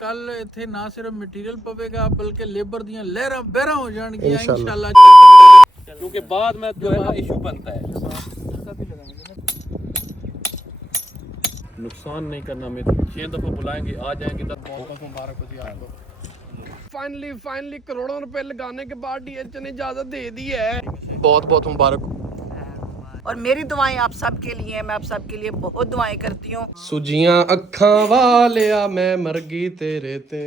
ਕੱਲ ਇੱਥੇ ਨਾ ਸਿਰਫ ਮਟੀਰੀਅਲ ਪਵੇਗਾ ਬਲਕਿ ਲੇਬਰ ਦੀਆਂ ਲਹਿਰਾਂ ਬਹਿਰਾਂ ਹੋ ਜਾਣਗੀਆਂ इंशाल्लाह क्योंकि बाद में जो है ना इशू बनता है। नुकसान नहीं करना, मैं 6 दफा बुलाएंगे आ जाएंगे तब बहुत मुबारक हो जी आपको। फाइनली करोड़ों रुपए लगाने के बाद डीएच ने इजाजत दे दी है। बहुत बहुत मुबारक। और मेरी दुआएं आप सब के लिए हैं, मैं आप सब के लिए बहुत दुआएं करती हूँ। सुजियां अखा वालिया मैं मर गई तेरे ते।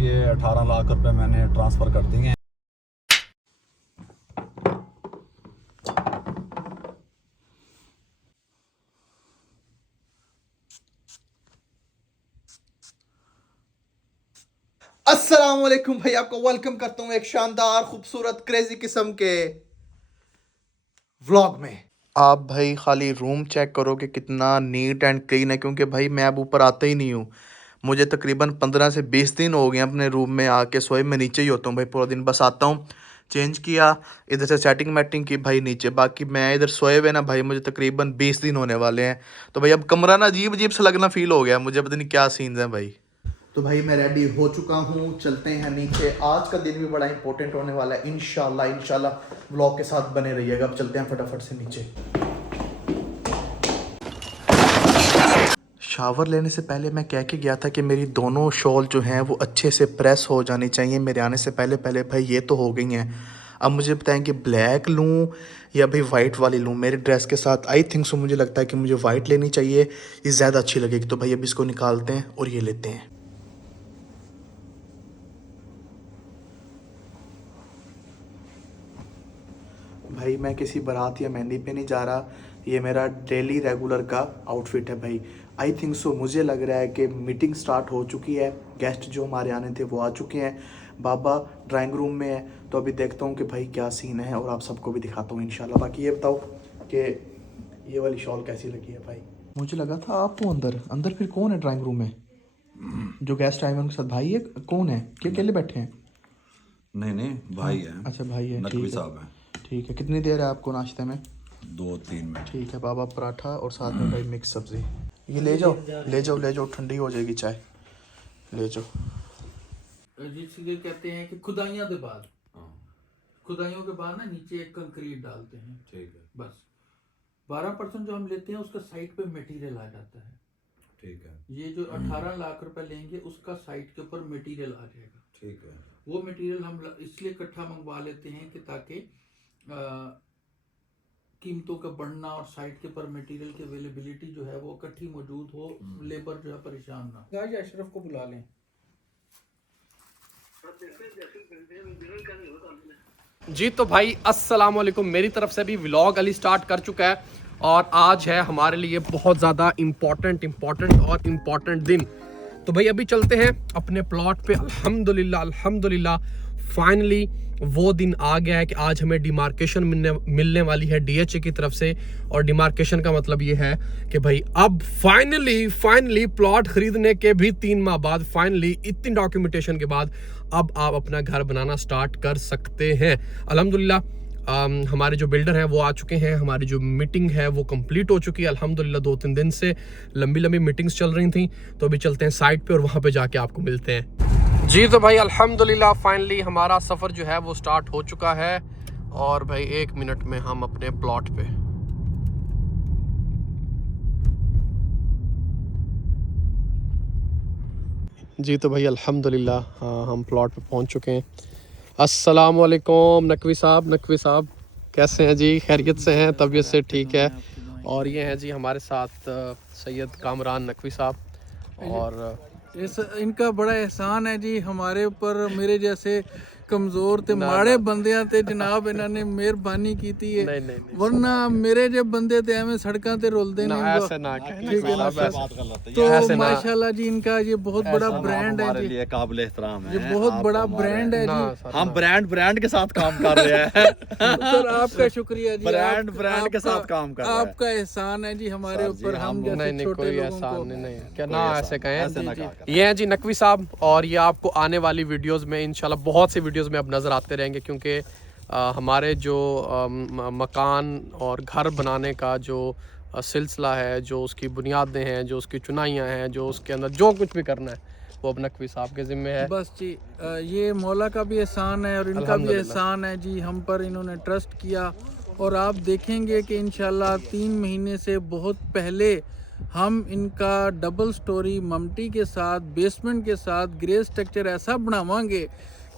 ये 18 लाख रुपए मैंने ट्रांसफर कर दिए हैं। अस्सलाम वालेकुम भाई, आपको वेलकम करता हूँ एक शानदार खूबसूरत क्रेजी किस्म के व्लॉग में। आप भाई खाली रूम चेक करो कि कितना नीट एंड क्लीन है, क्योंकि भाई मैं अब ऊपर आता ही नहीं हूँ। मुझे तकरीबन 15 से 20 दिन हो गए अपने रूम में आके सोए। मैं नीचे ही होता हूँ भाई पूरा दिन, बस आता हूँ चेंज किया, इधर से सेटिंग मैटिंग की भाई नीचे, बाकी मैं इधर सोए हुए ना भाई मुझे तकरीबन 20 दिन होने वाले हैं। तो भाई अब कमरा ना अजीब अजीब सा लगना फील हो गया मुझे, पता नहीं क्या सीन्स हैं भाई। तो भाई मैं रेडी हो चुका हूँ, चलते हैं नीचे। आज का दिन भी बड़ा इंपॉर्टेंट होने वाला है इंशाल्लाह व्लॉग के साथ बने रहिएगा। अब चलते हैं फटाफट से नीचे। शावर लेने से पहले मैं कह के गया था कि मेरी दोनों शॉल जो हैं वो अच्छे से प्रेस हो जानी चाहिए मेरे आने से पहले भाई ये तो हो गई हैं। अब मुझे बताएं कि ब्लैक लूँ या भाई वाइट वाली लूँ मेरे ड्रेस के साथ। आई थिंक सो मुझे लगता है कि मुझे वाइट लेनी चाहिए, ये ज़्यादा अच्छी लगेगी। तो भाई अब इसको निकालते हैं और ये लेते हैं। भाई मैं किसी बारात या मेहंदी पे नहीं जा रहा, ये मेरा डेली रेगुलर का आउटफिट है भाई। आई थिंक सो मुझे लग रहा है कि मीटिंग स्टार्ट हो चुकी है, गेस्ट जो हमारे आने थे वो आ चुके हैं, बाबा ड्राइंग रूम में है। तो अभी देखता हूँ कि भाई क्या सीन है और आप सबको भी दिखाता हूँ इंशाल्लाह। बाकी ये बताओ कि ये वाली शॉल कैसी लगी है भाई। मुझे लगा था आप हो अंदर फिर कौन है ड्राइंग रूम में? जो गेस्ट आए हैं उनके साथ भाई है, कौन है? क्या अकेले बैठे हैं? नहीं भाई है। अच्छा भाई है, नकवी साहब है। ठीक है। कितनी देर है आपको नाश्ते में? 2-3 मिनट। ठीक है बाबा, पराठा और साथ में भाई मिक्स सब्जी। ये ले जाओ, ठंडी हो जाएगी चाय, ले जाओ। जिसके कहते हैं कि खुदाइयों के बाद ना नीचे एक कंक्रीट डालते हैं, ठीक है। बस 12% जो हम लेते हैं उसका साइड पे मटेरियल आ जाता है। ठीक है। ये जो 18 लाख रुपए लेंगे उसका साइड के ऊपर मटेरियल आ जाएगा। ठीक है। वो मटेरियल हम इसलिए इकट्ठा मंगवा लेते हैं कि ताकि कीमतों का बढ़ना और साइट के पर मटेरियल की अवेलेबिलिटी जो है वो इकट्ठी मौजूद हो, लेबर जो है परेशान ना। या अशरफ को बुला लें। जी तो भाई अस्सलाम वालेकुम, मेरी तरफ से भी व्लॉग अली स्टार्ट कर चुका है और आज है हमारे लिए बहुत ज़्यादा इम्पॉर्टेंट दिन। तो भाई अभी चलते हैं अपने प्लॉट पे। अल्हम्दुलिल्लाह फाइनली वो दिन आ गया है कि आज हमें डिमार्केशन मिलने वाली है डीएचए की तरफ से। और डिमार्केशन का मतलब ये है कि भाई अब फाइनली प्लॉट खरीदने के भी 3 माह बाद, फाइनली इतनी डॉक्यूमेंटेशन के बाद अब आप अपना घर बनाना स्टार्ट कर सकते हैं। अल्हम्दुलिल्लाह हमारे जो बिल्डर हैं वो आ चुके हैं, हमारी जो मीटिंग है वो कंप्लीट हो चुकी है अल्हम्दुलिल्लाह। 2-3 दिन से लंबी मीटिंग्स चल रही थी। तो अभी चलते हैं साइट पे और वहाँ पे जाके आपको मिलते हैं। जी तो भाई अल्हम्दुलिल्लाह फाइनली हमारा सफ़र जो है वो स्टार्ट हो चुका है और भाई 1 मिनट में हम अपने प्लॉट पे। जी तो भाई अल्हम्दुलिल्लाह हम प्लॉट पे पहुंच चुके हैं। अस्सलाम वालेकुम नकवी साहब कैसे हैं जी? खैरियत से हैं? तबीयत से ठीक है? और ये हैं जी हमारे साथ सैयद कामरान नकवी साहब। और इनका बड़ा एहसान है जी हमारे ऊपर, मेरे जैसे कमजोर ते माड़े बंदियां ते जनाब इन्होंने मेहरबानी की थी है। नहीं। वरना मेरे जो बंदे थे एवं सड़कों ते रोलते ना नहीं। ऐसे ना ठीक है ना सर? तो माशाल्लाह जी इनका ये बहुत बड़ा ब्रांड है जी, ये काबिल एहतराम है। ये बहुत बड़ा ब्रांड है जी। हम ब्रांड के साथ काम कर रहे हैं। सर आपका शुक्रिया जी, ब्रांड के साथ काम कर रहे हैं। आपका एहसान है जी हमारे ऊपर, हम जैसे नहीं छोटे कोई लोगों एहसान को। नहीं क्या ना ऐसे कहें। ये ये हैं जी नकवी साहब और ये आपको आने वाली वीडियोस में इंशाल्लाह बहुत सी वीडियोस में अब नज़र आते रहेंगे, क्योंकि हमारे जो मकान और घर बनाने का जो सिलसिला है, जो उसकी बुनियादें हैं, जो उसकी चुनाइयाँ हैं, जो उसके अंदर जो कुछ भी करना है वो अब नकवी साहब के ज़िम्मे है। बस जी ये मौला का भी एहसान है और इनका भी एहसान है जी, हम पर इन्होंने ट्रस्ट किया। और आप देखेंगे कि इंशाल्लाह 3 महीने से बहुत पहले हम इनका डबल स्टोरी ममटी के साथ, बेसमेंट के साथ ग्रे स्ट्रक्चर ऐसा बनावांगे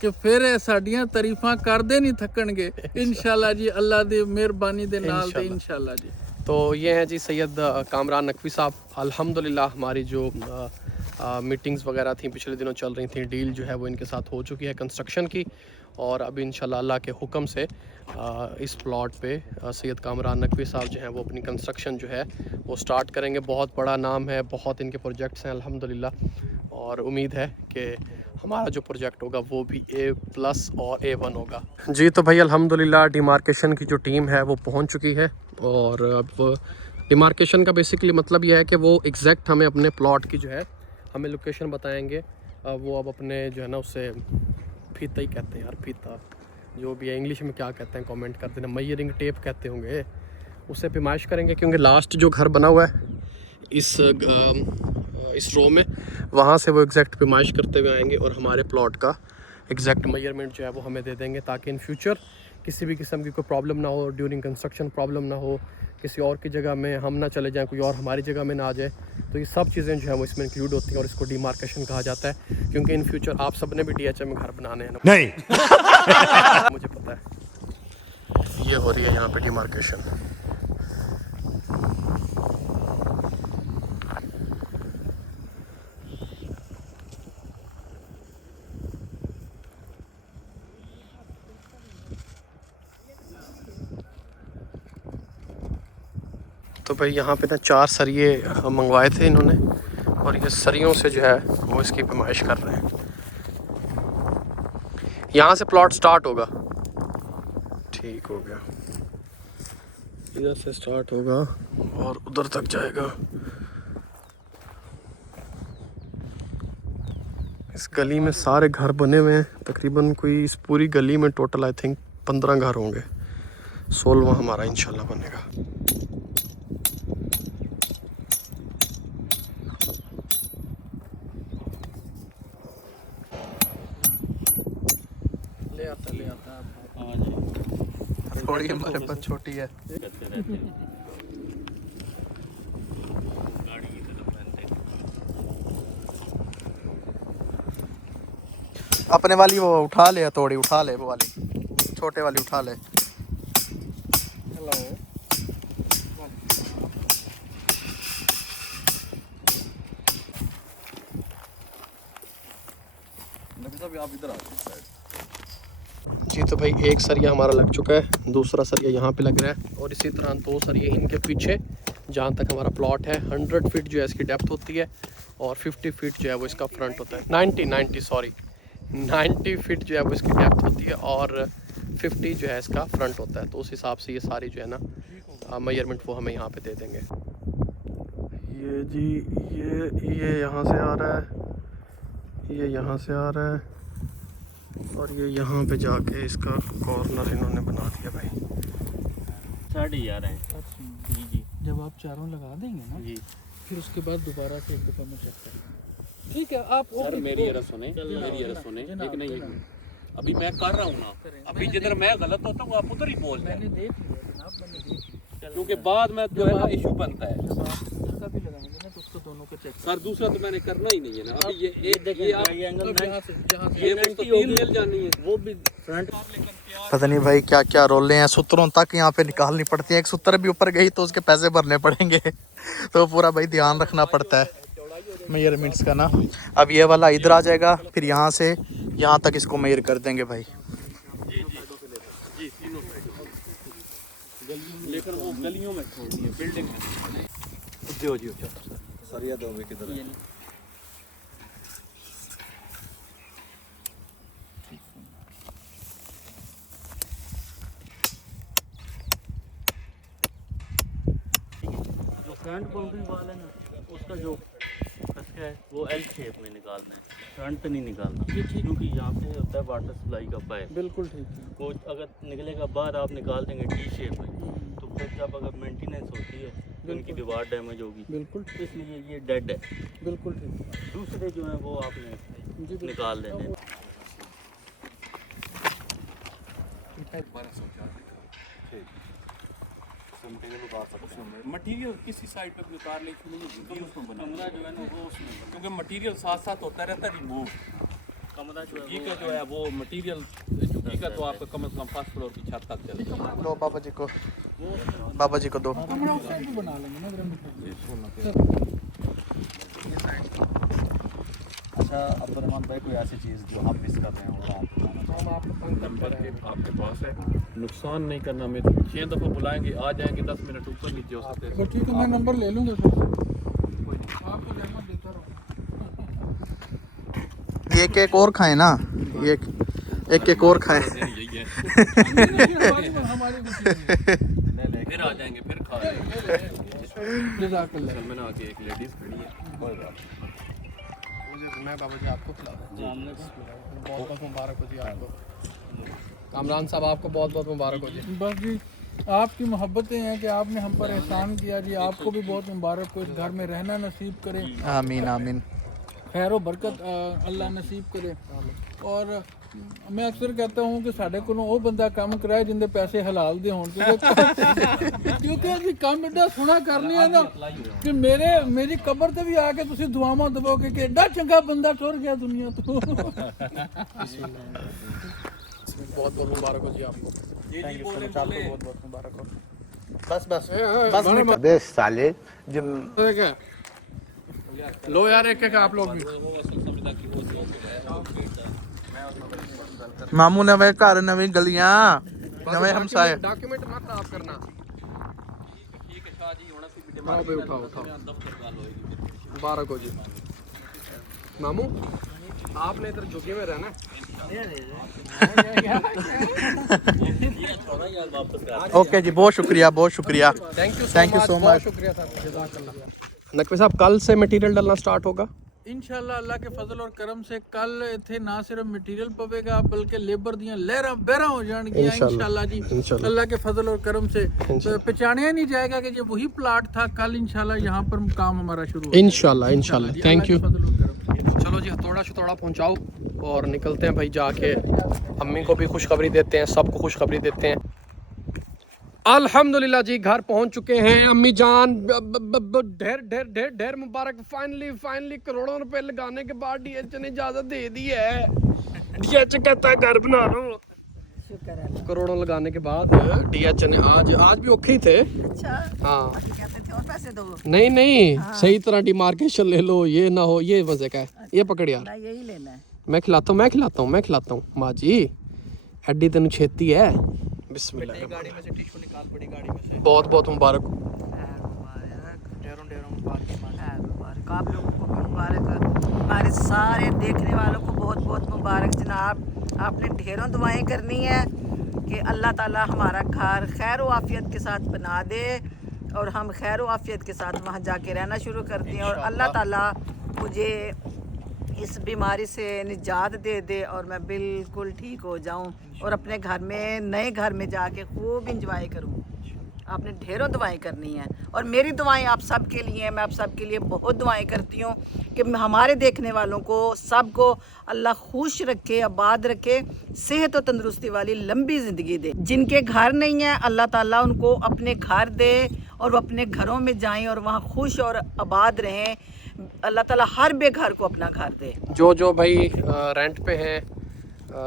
कि फिर साड़ियाँ तारीफां करदे नहीं थकणगे इंशाल्लाह जी, अल्लाह दी मेहरबानी दे नाल ते इंशाल्लाह जी। तो ये हैं जी सैयद कामरान नकवी साहब। अल्हम्दुलिल्लाह हमारी जो मीटिंग्स वगैरह थी पिछले दिनों चल रही थी, डील जो है वो इनके साथ हो चुकी है कंस्ट्रक्शन की, और अभी इंशाल्लाह अल्लाह के हुक्म से इस प्लॉट पे सैयद कामरान नकवी साहब जो हैं वो अपनी कंस्ट्रक्शन जो है वो स्टार्ट करेंगे। बहुत बड़ा नाम है, बहुत इनके प्रोजेक्ट्स हैं अल्हम्दुलिल्लाह, और उम्मीद है कि हमारा जो प्रोजेक्ट होगा वो भी A+ और A1 होगा जी। तो भाई अल्हम्दुलिल्लाह डिमार्केशन की जो टीम है वो पहुंच चुकी है, और अब डिमार्केशन का बेसिकली मतलब यह है कि वो एग्जैक्ट हमें अपने प्लॉट की जो है हमें लोकेशन बताएंगे। वो अब अपने जो है ना उससे फीता ही कहते हैं यार, फीता जो भी है, इंग्लिश में क्या कहते हैं कमेंट कर देना, मेजरिंग टेप कहते होंगे, उससे पैमाइश करेंगे। क्योंकि लास्ट जो घर बना हुआ है इस रो में, वहाँ से वो एग्जैक्ट पैमाइश करते हुए आएंगे और हमारे प्लॉट का एग्जैक्ट मेजरमेंट जो है वो हमें दे देंगे, ताकि इन फ्यूचर किसी भी किस्म की कोई प्रॉब्लम ना हो, ड्यूरिंग कंस्ट्रक्शन प्रॉब्लम ना हो, किसी और की जगह में हम ना चले जाएं, कोई और हमारी जगह में ना आ जाए। तो ये सब चीज़ें जो है वो इसमें इंक्लूड होती हैं, और इसको डिमार्केशन कहा जाता है। क्योंकि इन फ्यूचर आप सब ने भी DHA में घर बनाने हैं ना? नहीं मुझे पता है। ये हो रही है यहाँ पे डिमार्केशन। तो भाई यहाँ पे ना 4 सरिये मंगवाए थे इन्होंने, और ये सरियों से जो है वो इसकी पैमाइश कर रहे हैं। यहाँ से प्लॉट स्टार्ट होगा, ठीक हो गया, इधर से स्टार्ट होगा और उधर तक जाएगा। इस गली में सारे घर बने हुए हैं, तकरीबन कोई इस पूरी गली में टोटल आई थिंक 15 घर होंगे, 16वां हमारा इंशाल्लाह बनेगा। ले आता थोड़ी हमारे पास छोटी है। अपने वाली वो उठा ले, थोड़ी उठा ले, वो वाली छोटे वाली उठा ले। आप इधर आ जी। तो भाई एक सरिया हमारा लग चुका है, दूसरा सरिया यहाँ पे लग रहा है, और इसी तरह 2 सरिये इनके पीछे जहाँ तक हमारा प्लॉट है। 100 फीट जो है इसकी डेप्थ होती है, और 50 फीट जो है वो इसका फ्रंट होता है। 90 फीट जो है वो इसकी डेप्थ होती है, और 50 जो है इसका फ्रंट होता है। तो उस हिसाब से ये सारी जो है ना मेजरमेंट वो हमें यहाँ पे दे देंगे। ये जी ये यहाँ से आ रहा है, ये यहाँ से आ रहा है, और ये यहाँ पे जाके इसका कॉर्नर इन्होंने बना दिया भाई। 11.5 है जी जी। जब आप चारों लगा देंगे ना जी, फिर उसके बाद दोबारा से एक दफ़ा में चेक करेंगे, ठीक है? आप सर मेरी ये सुने, लेकिन नहीं अभी मैं कर रहा हूँ ना, अभी जिधर मैं गलत होता हूँ आप उधर ही बोल रहे मैंने हैं, देख लिया जनाब, मैंने देख लिया। क्योंकि बाद में जो है ना इशू बनता है। जब आप उधर का भी लगाएंगे ना तो उसको दोनों को चेक सर दूसरा तो मैंने करना ही नहीं है ना। अभी ये आप यहाँ से ये तो 3 मिल जानी है, वो भी फ्रंट। पता नहीं भाई क्या क्या रोले हैं, सूत्रों तक यहाँ पे निकालनी पड़ती है। एक सूत्र भी ऊपर गई तो उसके पैसे भरने पड़ेंगे तो पूरा भाई ध्यान रखना पड़ता है मेजरमेंट्स का ना। अब ये वाला इधर आ जाएगा, फिर यहाँ से यहाँ तक इसको मेजर कर देंगे भाई। लेकिन वो गलियों में छोड़ दिए, बिल्डिंग में जी सरिया दो किधर है? जो फ्रंट बाउंड्री वाल है ना, उसका जो फंसा है वो एल शेप में निकालना है, फ्रंट नहीं निकालना, क्योंकि यहाँ पे होता है वाटर सप्लाई का पाइप। बिल्कुल ठीक है। वो अगर निकलेगा बाहर आप निकाल देंगे टी शेप में, तो फिर जब अगर मेंटेनेंस होती है उनकी दीवार डैमेज होगी, बिल्कुल इसलिए ये डेड है। बिल्कुल ठीक। दूसरे जो है वो आपने निकाल देने हैं। मटेरियल किसी साइड पे भी उतार ले, कमरा जो है ना वो उसमें, क्योंकि मटेरियल साथ साथ होता रहता है रिमूव। कमरा जो ये का जो है वो मटेरियल झुकी का तो आपका कम से कम फर्स्ट फ्लोर की छत तक चलेगा। लो बाबा जी को दो। कमरा उस साइड भी बना लेंगे ना अच्छा अब्दुलरहमान भाई, कोई ऐसी चीज़ जो हम मिस कर रहे हैं और आप नंबर के आपके पास है, नुकसान नहीं करना। मैं 6 दफ़ा बुलाएंगे, आ जाएंगे, 10 मिनट ऊपर नीचे हो सकते हैं। तो ठीक है, मैं नंबर ले लूँगा फिर से। आपको जहमत देता रहूँ। ये केक और खाएं ना, ये एक केक और खाएं। यही है, हमारी फिर आ जाएंगे, फिर खा लेंगे। जज़ाकल्लाह। मैंने आके एक लेडीज़ खड़ी है, मैं बाबा जी आपको खिला दूं। बहुत बहुत मुबारक हो जी आपको। कामरान साहब आपको बहुत बहुत मुबारक हो जी। बस जी, आपकी मोहब्बतें हैं कि आपने हम पर एहसान किया जी। आपको भी बहुत मुबारक हो, इस घर में रहना नसीब करे, आमीन आमीन। खैर व बरकत अल्लाह नसीब करे। और मैं अक्सर कहता हूँ कि साढ़े को वो बंदा काम कराए जिंदे पैसे हलाल दे होण, क्योंकि ਅਸੀਂ ਕੰਮ ਏਡਾ ਸੋਹਣਾ ਕਰਨੇ ਆ ਨਾ ਕਿ ਮੇਰੀ ਕਬਰ ਤੇ ਵੀ ਆ ਕੇ ਤੁਸੀਂ ਦੁਆਵਾਂ ਦਵੋਗੇ ਕਿ ਏਡਾ ਚੰਗਾ ਬੰਦਾ ਟੁਰ ਗਿਆ ਦੁਨੀਆ ਤੋਂ। बहुत बहुत मुबारक हो जी आपको। बहुत बहुत मुबारक हो। बस बस अबे साले लो यार एक एक आप लोग भी। मामू नवे घर नवी गलियां नवे हमसाए। डॉक्यूमेंट ना खराब करना। हाँ भाई उठाओ उठाओ। मुबारक हो जी मामू, आपने इधर झुके में रहना। ओके जी, बहुत शुक्रिया बहुत शुक्रिया। Thank you so much. शुक्रिया साहब। नकवी साहब कल से मटेरियल डलना स्टार्ट होगा इंशाल्लाह अल्लाह के फजल और करम से। कल इत्थे ना सिर्फ मटीरियल पवेगा बल्कि लेबर दियां लहरां बहरां हो जाएंगी इंशाल्लाह जी, अल्लाह के फजल और करम से। तो पहचाना नहीं जाएगा कि ये वही प्लाट था। कल इंशाल्लाह यहाँ पर काम हमारा शुरू होगा इंशाल्लाह इंशाल्लाह। Thank you. फजल और करम। चलो जी हथौड़ा शथौड़ा पहुंचाओ और निकलते हैं भाई, जाके अम्मी को भी खुशखबरी देते हैं, सबको खुशखबरी देते हैं। अल्हम्दुलिल्लाह जी घर पहुंच चुके हैं। अम्मी जान ढेर ढेर ढेर ढेर मुबारक। फाइनली करोड़ों रुपए लगाने के बाद डीएच ने इजाजत दे दी है। डीएच कहता है घर बना लो। करोड़ों लगाने के बाद डीएच ने आज भी औखे ही थे। अच्छा हाँ कहते थे और पैसे दो। नहीं सही तरह डिमार्केशन ले लो, ये ना हो ये मजे का है। ये पकड़ यार, यही लेना है। मैं खिलाता हूँ माँ जी। एडी तेन छेती है। बिस्मिल्लाह। गाड़ी में से टिश्यू निकाल, बड़ी गाड़ी में से। बहुत बहुत मुबारक। मुबारक आप लोगों को भी मुबारक, हमारे सारे देखने वालों को बहुत बहुत मुबारक जनाब। आपने ढेरों दुआएं करनी है कि अल्लाह ताला हमारा घर खैर व आफियत के साथ बना दे और हम खैर व आफियत के साथ वहाँ जाके रहना शुरू कर दें और अल्लाह ताला मुझे इस बीमारी से निजात दे दे और मैं बिल्कुल ठीक हो जाऊं और अपने घर में नए घर में जाके खूब इंजॉय करूं। आपने ढेरों दुआएं करनी हैं और मेरी दुआएं आप सब के लिए हैं। मैं आप सब के लिए बहुत दुआएं करती हूँ कि हमारे देखने वालों को सबको अल्लाह खुश रखे, आबाद रखे, सेहत और तंदुरुस्ती वाली लंबी ज़िंदगी दे। जिनके घर नहीं है अल्लाह ताला उनको अपने घर दे और वो अपने घरों में जाएं और वहाँ खुश और आबाद रहें। अल्लाह ताला हर बेघर को अपना घर दे। जो भाई रेंट पे हैं,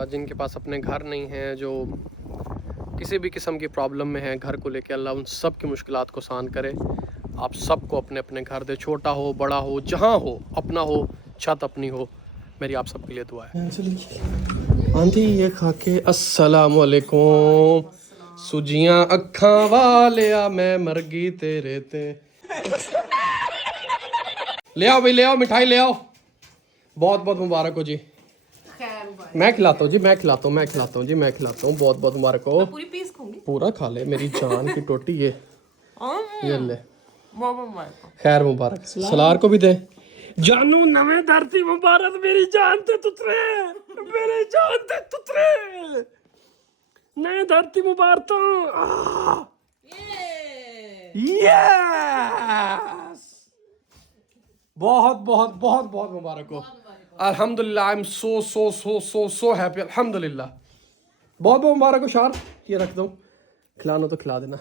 जिनके पास अपने घर नहीं है, जो किसी भी किस्म की प्रॉब्लम में है घर को लेके, अल्लाह उन सब की मुश्किलात को आसान करे। आप सबको अपने अपने घर दे, छोटा हो बड़ा हो जहाँ हो, अपना हो छत अपनी हो। मेरी आप सबके लिए दुआ है। आंटी ये खा के अस्सलाम वालेकुम। सुजियां अखा वालिया मैं मर गई तेरे ते। ले आओ भाई, ले आओ मिठाई ले आओ। बहुत बहुत मुबारक हो जी। मैं खिलाता हूँ जी, मैं खिलाता हूँ जी, मैं खिलाता हूँ। बहुत बहुत मुबारक हो। पूरी पीस खाऊंगी। पूरा खा ले मेरी जान की टोटी। ये ले खैर मुबारक। सलार को भी दे। जानू नवे धरती मुबारक। मेरी जान ते तुतरे, मेरी जान ते तुतरे। नए धरती मुबारक। यस, बहुत बहुत बहुत बहुत मुबारक हो। अल्हम्दुलिल्लाह, I am so so so so so happy. अल्हम्दुलिल्लाह, बहुत बहुत मुबारक हो शार। ये रख दो, खिलाना तो खिला देना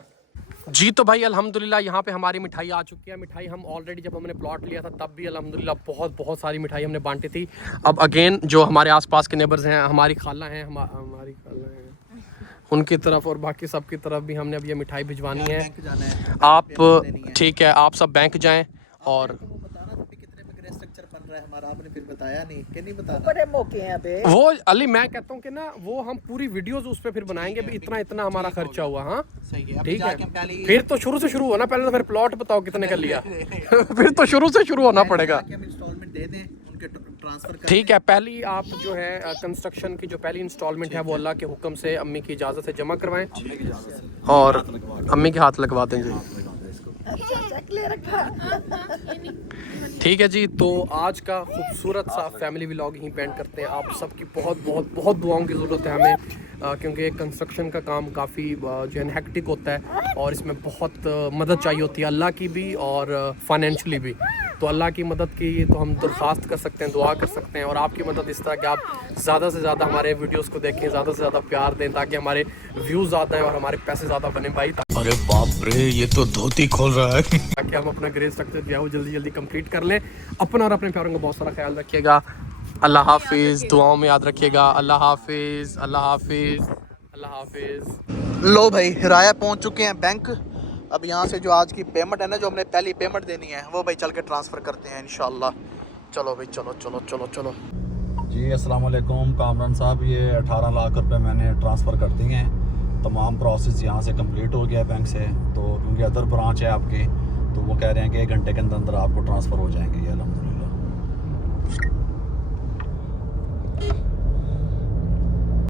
जी। तो भाई अल्हम्दुलिल्लाह यहाँ पे हमारी मिठाई आ चुकी है। मिठाई हम ऑलरेडी जब हमने प्लॉट लिया था तब भी अल्हम्दुलिल्लाह बहुत बहुत सारी मिठाई हमने बांटी थी। अब अगेन जो हमारे आसपास के नेबर्स हैं, हमारी खाला हैं, हमारी खाला हैं, उनकी तरफ और बाकी सब की तरफ भी हमने अब ये मिठाई भिजवानी है। आप ठीक है, आप सब बैंक जाएं और हमारा आपने फिर बताया नहीं कि नहीं बताया। बड़े मौके हैं बे। वो अली मैं कहता हूँ कि ना वो हम पूरी वीडियोस उस पे फिर बनाएंगे भी, इतना इतना हमारा खर्चा हुआ। हाँ ठीक है, फिर तो शुरू से शुरू होना, पहले तो फिर प्लॉट बताओ कितने का लिया फिर तो शुरू से शुरू होना पड़ेगा। इंस्टॉलमेंट दे दें उनके ट्रांसफर कर। ठीक है, पहली आप जो है कंस्ट्रक्शन की जो पहली इंस्टॉलमेंट है वो अल्लाह के हुक्म से अम्मी की इजाज़त से जमा करवाएं और अम्मी के हाथ लगवा दें जी। ठीक है जी, तो आज का खूबसूरत सा फैमिली व्लॉग यहीं पेंड करते हैं। आप सबकी बहुत बहुत बहुत दुआओं की ज़रूरत है हमें, क्योंकि कंस्ट्रक्शन का काम काफ़ी जो है हेक्टिक होता है और इसमें बहुत मदद चाहिए होती है, अल्लाह की भी और फाइनेंशियली भी। तो अल्लाह की मदद की तो हम दरख्वास्त कर सकते हैं, दुआ कर सकते हैं, और आपकी मदद इस तरह कि आप ज़्यादा से ज़्यादा हमारे वीडियोस को देखें, ज़्यादा से ज़्यादा प्यार दें, ताकि हमारे व्यूज़ ज़्यादा हैं और हमारे पैसे ज़्यादा बने भाई। अरे बाप रे, ये तो धोती खोल रहा है। ताकि हम अपना ग्रे स्ट्रक्चर जो है वो जल्दी जल्दी कंप्लीट कर लें। अपना और अपने प्यारों का बहुत सारा ख्याल रखिएगा। अल्लाह हाफिज़, दुआओं में याद रखिएगा। अल्लाह हाफिज़, अल्लाह हाफिज़, अल्लाह हाफिज़। लो भाई, राया पहुंच चुके हैं बैंक। अब यहाँ से जो आज की पेमेंट है ना, जो हमने पहली पेमेंट देनी है, वो भाई चल के ट्रांसफ़र करते हैं इंशाल्लाह। चलो भाई, चलो चलो चलो चलो। जी अस्सलाम वालेकुम कामरान साहब, ये 18 लाख रुपए मैंने ट्रांसफ़र कर दिए हैं। तमाम प्रोसेस यहाँ से कंप्लीट हो गया है बैंक से, तो क्योंकि अदर ब्रांच है आपके, तो वो कह रहे हैं कि 1 घंटे के अंदर अंदर आपको ट्रांसफ़र हो जाएंगे ये अल्हम्दुलिल्लाह।